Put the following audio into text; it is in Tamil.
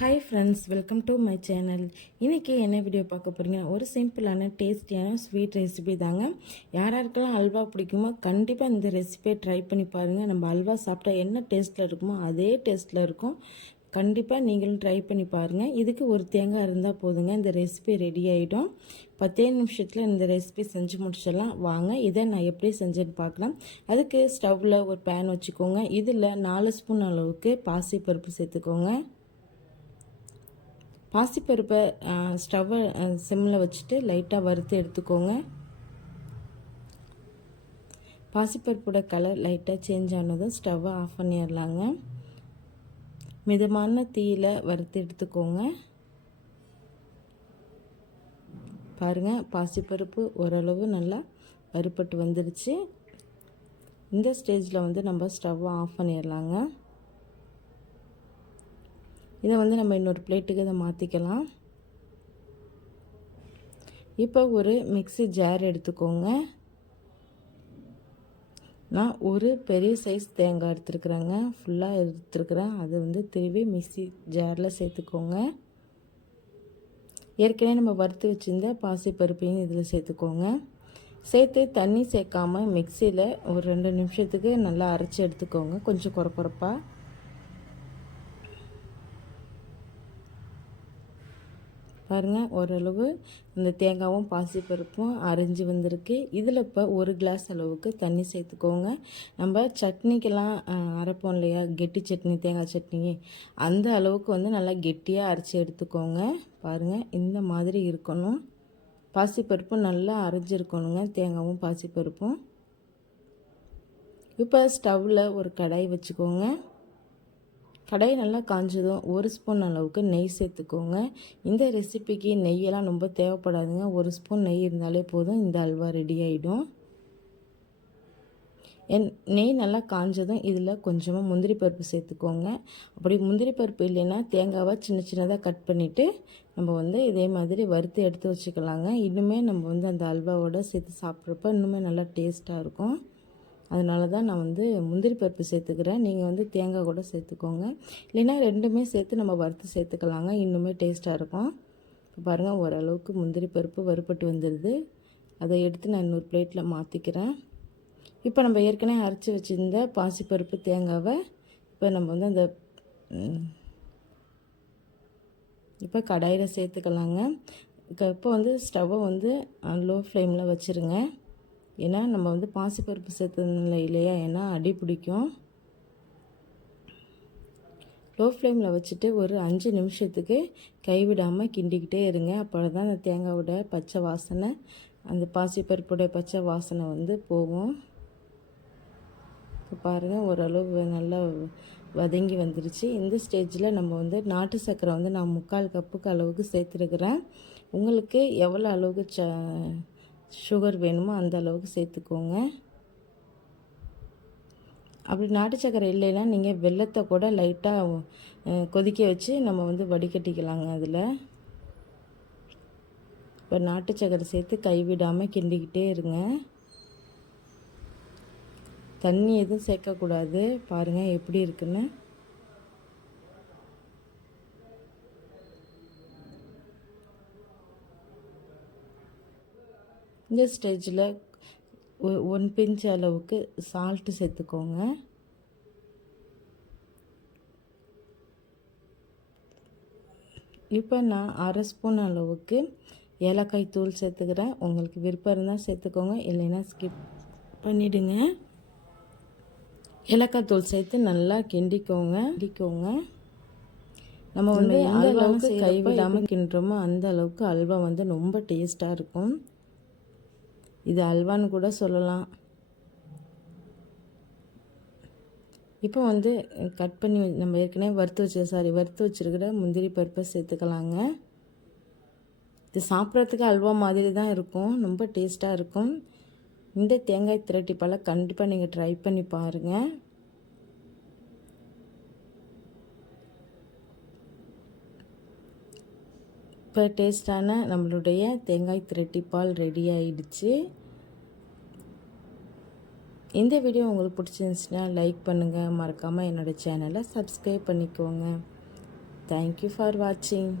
Hi friends welcome to my channel இன்றைக்கி என்ன வீடியோ பார்க்க போகிறீங்க ஒரு சிம்பிளான டேஸ்டியான ஸ்வீட் ரெசிபி தாங்க. யார் யாருக்கெல்லாம் அல்வா பிடிக்குமோ கண்டிப்பாக இந்த ரெசிபியை ட்ரை பண்ணி பாருங்கள் நம்ம அல்வா சாப்பிட்டா என்ன டேஸ்ட்டில் இருக்குமோ அதே டேஸ்ட்டில் இருக்கும். கண்டிப்பாக நீங்களும் ட்ரை பண்ணி பாருங்கள் இதுக்கு ஒரு தேங்காய் இருந்தால் போதுங்க. இந்த ரெசிபி ரெடி ஆகிடும் பத்தே நிமிஷத்தில் இந்த ரெசிபி செஞ்சு முடிச்சிடலாம். வாங்க இதை நான் எப்படி செஞ்சேன்னு பார்க்கலாம். அதுக்கு ஸ்டவ்வில் ஒரு பேன் வச்சுக்கோங்க. இதில் நாலு ஸ்பூன் அளவுக்கு பாசிப்பருப்பு சேர்த்துக்கோங்க. பாசிப்பருப்பை ஸ்டவ்வை சிம்மில் வச்சுட்டு லைட்டாக வறுத்து எடுத்துக்கோங்க. பாசிப்பருப்போட கலர் லைட்டாக சேஞ்ச் ஆனதும் ஸ்டவ்வை ஆஃப் பண்ணிடலாங்க மிதமான தீயில் வறுத்து எடுத்துக்கோங்க. பாருங்கள் பாசிப்பருப்பு ஓரளவு நல்லா வறுப்பட்டு வந்துருச்சு. இந்த ஸ்டேஜில் வந்து நம்ம ஸ்டவ்வை ஆஃப் பண்ணிடலாங்க இதை வந்து நம்ம இன்னொரு பிளேட்டுக்கு இதை மாற்றிக்கலாம் இப்போ ஒரு மிக்சி ஜார் எடுத்துக்கோங்க. நான் ஒரு பெரிய சைஸ் தேங்காய் எடுத்துருக்குறேங்க. ஃபுல்லாக எடுத்துருக்குறேன். அதை வந்து திருவி மிக்சி ஜாரில் சேர்த்துக்கோங்க. ஏற்கனவே நம்ம வறுத்து வச்சுருந்த பாசிப்பருப்பையும் இதில் சேர்த்துக்கோங்க. சேர்த்து தண்ணி சேர்க்காமல் மிக்சியில் ஒரு ரெண்டு நிமிஷத்துக்கு நல்லா அரைச்சி எடுத்துக்கோங்க. கொஞ்சம் குறை பாருங்கள் ஓரளவு இந்த தேங்காவும் பாசிப்பருப்பும் அரைஞ்சி வந்திருக்கு. இதில் இப்போ ஒரு கிளாஸ் அளவுக்கு தண்ணி சேர்த்துக்கோங்க. நம்ம சட்னிக்கெல்லாம் அரைப்போம் இல்லையா? கெட்டி சட்னி தேங்காய் சட்னி. அந்த அளவுக்கு வந்து நல்லா கெட்டியாக அரைச்சி எடுத்துக்கோங்க. பாருங்கள் இந்த மாதிரி இருக்கணும். பாசிப்பருப்பும் நல்லா அரைஞ்சிருக்கணுங்க தேங்காவும் பாசிப்பருப்பும். இப்போ ஸ்டவ்வில் ஒரு கடாய் வச்சுக்கோங்க. கடாய் நல்லா காஞ்சதும் ஒரு ஸ்பூன் அளவுக்கு நெய் சேர்த்துக்கோங்க. இந்த ரெசிபிக்கு நெய்யெல்லாம் ரொம்ப தேவைப்படாதுங்க. ஒரு ஸ்பூன் நெய் இருந்தாலே போதும். இந்த அல்வா ரெடி ஆகிடும் என் நெய் நல்லா காஞ்சதும் இதில் கொஞ்சமாக முந்திரி பருப்பு சேர்த்துக்கோங்க. அப்படி முந்திரி பருப்பு இல்லைன்னா தேங்காவை சின்ன சின்னதாக கட் பண்ணிவிட்டு நம்ம வந்து இதே மாதிரி வறுத்து எடுத்து வச்சுக்கலாங்க. இன்னுமே நம்ம வந்து அந்த அல்வாவோட சேர்த்து சாப்பிட்றப்ப இன்னுமே நல்லா டேஸ்ட்டாக இருக்கும். அதனால தான் நான் வந்து முந்திரி பருப்பு சேர்த்துக்கிறேன். நீங்கள் வந்து தேங்காய் கூட சேர்த்துக்கோங்க. இல்லைன்னா ரெண்டுமே சேர்த்து நம்ம வறுத்து சேர்த்துக்கலாங்க. இன்னுமே டேஸ்ட்டாக இருக்கும். இப்போ பாருங்கள் ஓரளவுக்கு முந்திரி பருப்பு வறுப்பட்டு வந்துடுது அதை எடுத்து நான் இன்னொரு பிளேட்டில் மாற்றிக்கிறேன் இப்போ நம்ம ஏற்கனவே அரைச்சி வச்சுருந்த பாசிப்பருப்பு தேங்காவை இப்போ நம்ம வந்து அந்த இப்போ கடாயில் சேர்த்துக்கலாங்க. இப்போ வந்து ஸ்டவ்வை வந்து லோ ஃப்ளேமில் வச்சுருங்க. ஏன்னா நம்ம வந்து பாசிப்பருப்பு சேர்த்ததில்ல இல்லையா? ஏன்னா அடி பிடிக்கும். லோ ஃப்ளேமில் வச்சுட்டு ஒரு அஞ்சு நிமிஷத்துக்கு கைவிடாமல் கிண்டிக்கிட்டே இருங்க. அப்போ தான் அந்த தேங்காவோட பச்சை வாசனை அந்த பாசிப்பருப்புடைய பச்சை வாசனை வந்து போகும். இப்போ பாருங்கள் ஓரளவு நல்லா வதங்கி வந்துருச்சு. இந்த ஸ்டேஜில் நம்ம வந்து நாட்டு சர்க்கரை வந்து நான் முக்கால் கப்புக்கு அளவுக்கு சேர்த்துருக்குறேன். உங்களுக்கு எவ்வளோ அளவுக்கு ச சுகர் வேணுமோ அந்த அளவுக்கு சேர்த்துக்கோங்க. அப்படி நாட்டு சக்கரை இல்லைன்னா நீங்கள் வெள்ளத்தை கூட லைட்டாக கொதிக்க வச்சு நம்ம வந்து வடிகட்டிக்கலாங்க அதில். இப்போ நாட்டு சக்கரை சேர்த்து கைவிடாமல் கிண்டிக்கிட்டே இருங்க. தண்ணி எதுவும் சேர்க்கக்கூடாது. பாருங்கள் எப்படி இருக்குன்னு. இந்த ஸ்டேஜில் ஒன் பிஞ்ச் அளவுக்கு சால்ட்டு சேர்த்துக்கோங்க. இப்போ நான் அரை ஸ்பூன் அளவுக்கு ஏலக்காய் தூள் சேர்த்துக்கிறேன். உங்களுக்கு விருப்பம் இருந்தால் சேர்த்துக்கோங்க இல்லைன்னா ஸ்கிப் பண்ணிவிடுங்க ஏலக்காய் தூள் சேர்த்து நல்லா கிண்டிக்கோங்க. கிண்டிக்கோங்க. நம்ம வந்து எந்த அளவுக்கு கைவிடாமல் கிண்டுறோமோ அந்த அளவுக்கு அல்வா வந்து ரொம்ப டேஸ்ட்டாக இருக்கும். இது அல்வான்னு கூட சொல்லலாம். இப்போ வந்து கட் பண்ணி நம்ம ஏற்கனவே வறுத்து வச்ச சாரி வறுத்து வச்சுருக்கிற முந்திரி பருப்பை சேர்த்துக்கலாங்க. இது சாப்பிட்றதுக்கு அல்வா மாதிரி தான் இருக்கும் ரொம்ப டேஸ்ட்டாக இருக்கும். இந்த தேங்காய் திரட்டி பழம் கண்டிப்பாக நீங்கள் ட்ரை பண்ணி பாருங்கள் இப்போ டேஸ்டான நம்மளுடைய தேங்காய் திரட்டி பால் ரெடி ஆயிடுச்சு. இந்த வீடியோ உங்களுக்கு பிடிச்சிருந்துச்சுன்னா லைக் பண்ணுங்கள் மறக்காமல் என்னோடய சேனலை சப்ஸ்கிரைப் பண்ணிக்கோங்க. தேங்க்யூ ஃபார் வாட்சிங்